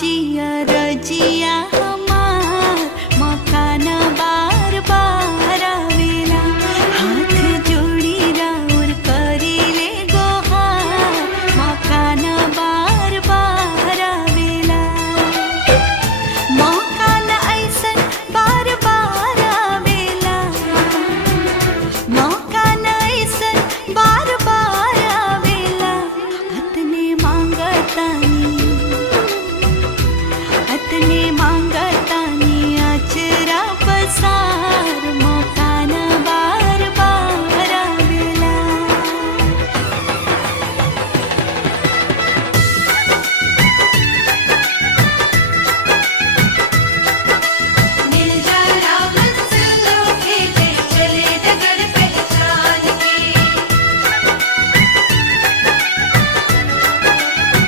जिया रजिया हमार मकान बार बार आवेला हाथ जोड़ी राउर करीले गोहार मकान बार बार आवेला मकान ऐसन बार बार आवेला मकान ऐसन बार बार आवेला अतने मांगता